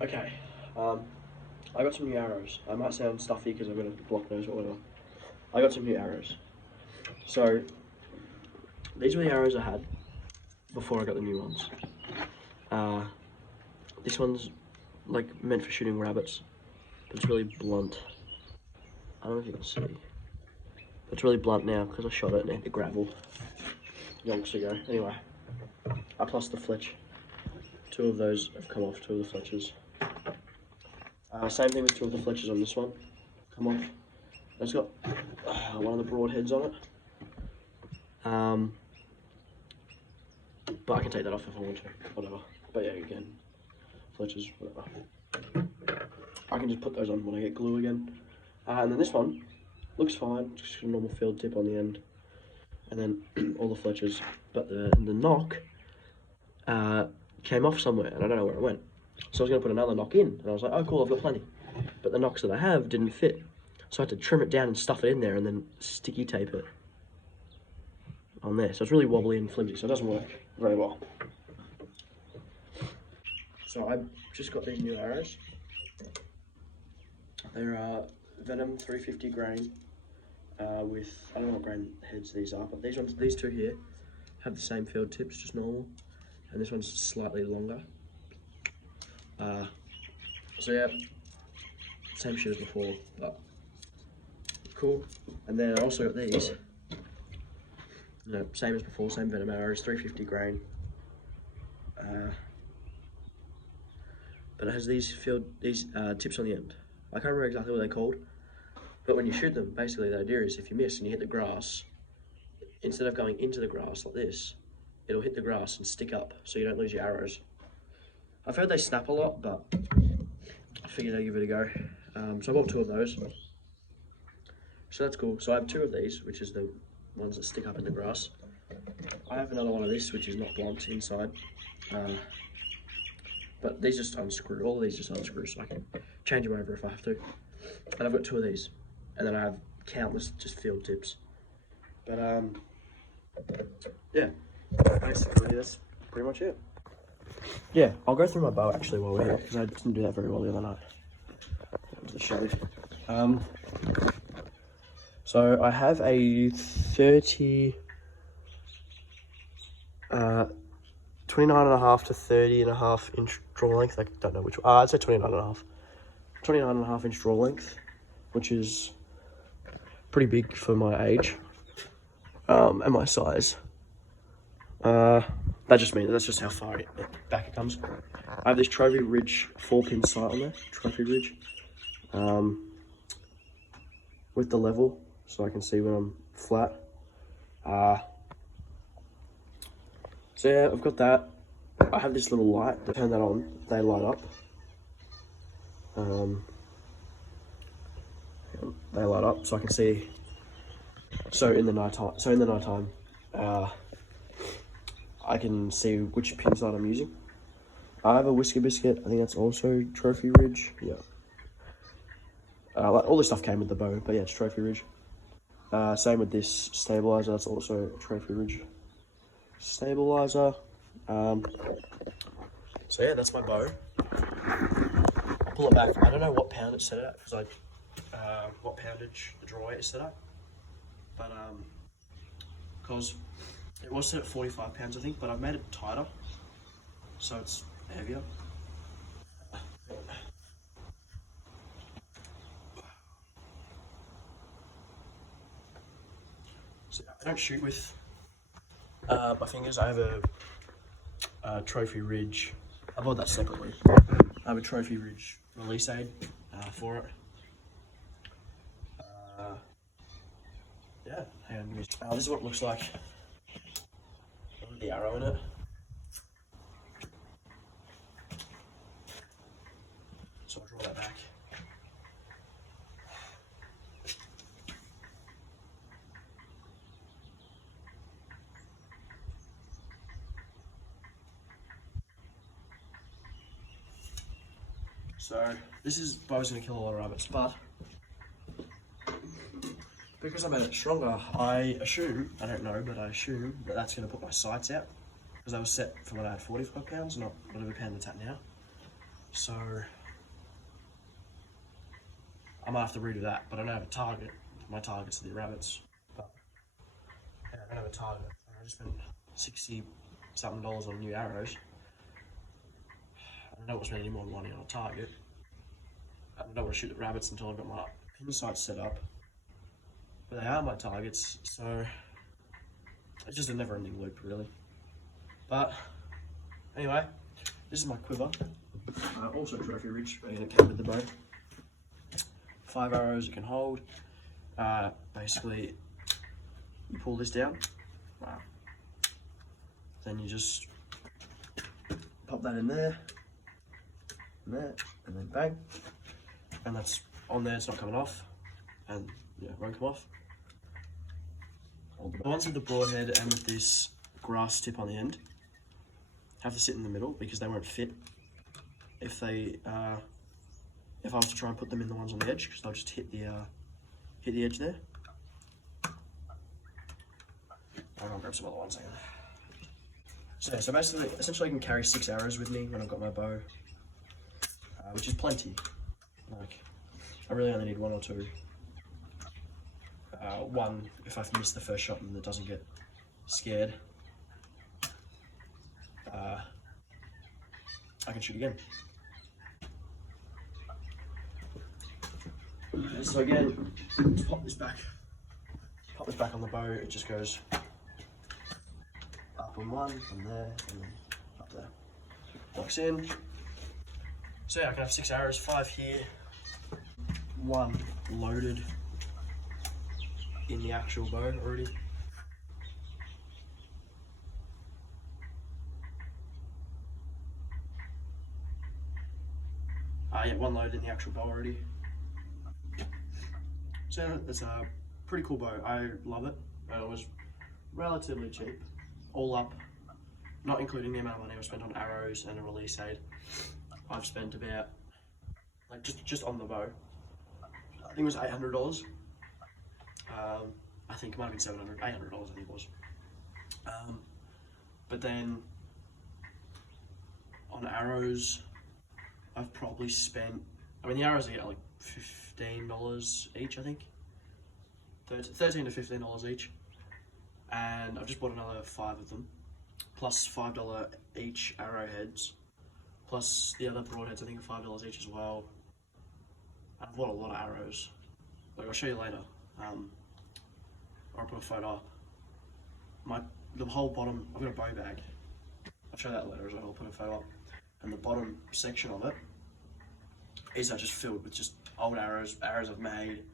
Okay, I got some new arrows. I might sound stuffy because I've got a block nose or whatever. I got some new arrows. So, these were the arrows I had before I got the new ones. This one's like meant for shooting rabbits, but it's really blunt. I don't know if you can see. But it's really blunt now because I shot it and it hit the gravel yonks ago. Anyway, I plus the fletch. Two of those have come off, two of the fletches. Same thing with two of the fletches on this one. Come off. It's got one of the broad heads on it. But I can take that off if I want to, whatever. But yeah, again, fletches, whatever. I can just put those on when I get glue again. And then this one looks fine, just a normal field tip on the end. And then all the fletches, but the knock came off somewhere and I don't know where it went. So I was going to put another knock in and I was like, oh cool, I've got plenty. But the knocks that I have didn't fit. So I had to trim it down and stuff it in there and then sticky tape it on there. So it's really wobbly and flimsy, so it doesn't work very well. So I just got these new arrows. They're Venom 350 grain with, I don't know what grain heads these are, but these two here have the same field tips, just normal. And this one's slightly longer. So yeah, same shit as before, but cool. And then I also got these. You know, same as before, same Venom arrows, 350 grain. But it has these tips on the end. I can't remember exactly what they're called, but when you shoot them, basically the idea is if you miss and you hit the grass, instead of going into the grass like this, it'll hit the grass and stick up so you don't lose your arrows. I've heard they snap a lot, but I figured I'd give it a go. So I bought two of those. So that's cool. So I have two of these, which is the ones that stick up in the grass. I have another one of this, which is not blunt inside. But these just unscrew, all of these just unscrew, so I can change them over if I have to. And I've got two of these. And then I have countless just field tips. But yeah, basically that's pretty much it. Yeah, I'll go through my bow actually while we're here, because I didn't do that very well the other night. To the shave. So I have a 29.5 to 30.5 inch draw length. I don't know which one. I'd say 29.5. 29.5 inch draw length, which is pretty big for my age and my size. That just means that's just how far back it comes. I have this Trophy Ridge 4-pin sight on there, Trophy Ridge, with the level, so I can see when I'm flat. So yeah, I've got that. I have this little light. Turn that on, they light up. They light up, so I can see. So in the nighttime, I can see which pin sight I'm using. I have a Whisker Biscuit. I think that's also Trophy Ridge. Yeah. Like all this stuff came with the bow, but yeah, it's Trophy Ridge. Same with this stabilizer. That's also Trophy Ridge stabilizer. So yeah, that's my bow. I'll pull it back. I don't know what pound it's set at, because what poundage the draw weight is set at, but because it was set at 45 pounds, I think, but I've made it tighter, so it's heavier. So I don't shoot with my fingers. I have a Trophy Ridge. I bought that separately. I have a Trophy Ridge release aid for it. Yeah, this is what it looks like with the arrow in it. So I'll draw that back. So this bow's gonna kill a lot of rabbits, but because I made it stronger, I assume, I don't know, but I assume that that's gonna put my sights out, because I was set for when I had 45 pounds, not whatever pound it's at now. So I might have to redo that, but I don't have a target. My target's the rabbits, but yeah, I don't have a target. I just spent $60 something on new arrows. I don't want to spend any more money on a target. I don't want to shoot the rabbits until I've got my pin sights set up. But they are my targets, so it's just a never-ending loop, really. But anyway, this is my quiver. Also trophy rich, and it came with the bow. 5 arrows it can hold. Basically, you pull this down. Then you just pop that in there, and there, and then bang. And that's on there, it's not coming off. And yeah, it won't come off. The ones with the broadhead and with this grass tip on the end have to sit in the middle because they won't fit if I was to try and put them in the ones on the edge, because they'll just hit the edge there. I'll grab some other ones. So basically, essentially I can carry 6 arrows with me when I've got my bow, which is plenty. Like, I really only need 1 or 2. One, if I've missed the first shot and it doesn't get scared, I can shoot again. So again, just pop this back on the bow. It just goes up on one, and there, and then up there. Locks in. So yeah, I can have 6 arrows, 5 here, 1 loaded in the actual bow already. Yeah, 1 loaded in the actual bow already. So it's a pretty cool bow. I love it. It was relatively cheap, all up, not including the amount of money I spent on arrows and a release aid. I've spent about, like, just on the bow, I think it was $800. I think it might have been $700, $800 I think it was. But then on arrows, I've probably spent, I mean, the arrows I get like $15 each, I think. $13 to $15 each. And I've just bought another 5 of them, plus $5 each arrowheads, plus the other broadheads I think are $5 each as well. I've bought a lot of arrows. Like, I'll show you later. Or I'll put a photo up. The whole bottom, I've got a bow bag. I'll show that later as well, I'll put a photo up. And the bottom section of it is just filled with just old arrows I've made.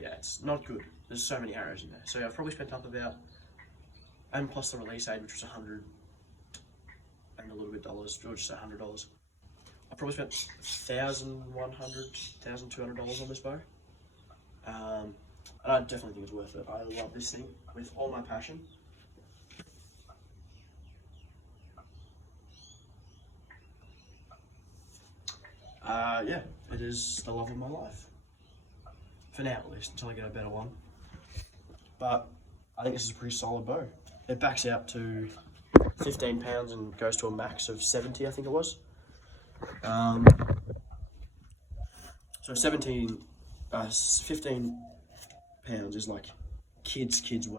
Yeah, it's not good. There's so many arrows in there. So yeah, I've probably spent up about, and plus the release aid, which was $100 and a little bit dollars, or just $100. I probably spent $1,100, $1,200 on this bow. And I definitely think it's worth it. I love this thing with all my passion. Yeah, it is the love of my life. For now, at least, until I get a better one. But I think this is a pretty solid bow. It backs out to 15 pounds and goes to a max of 70, I think it was. So 15 pounds is like kids weight.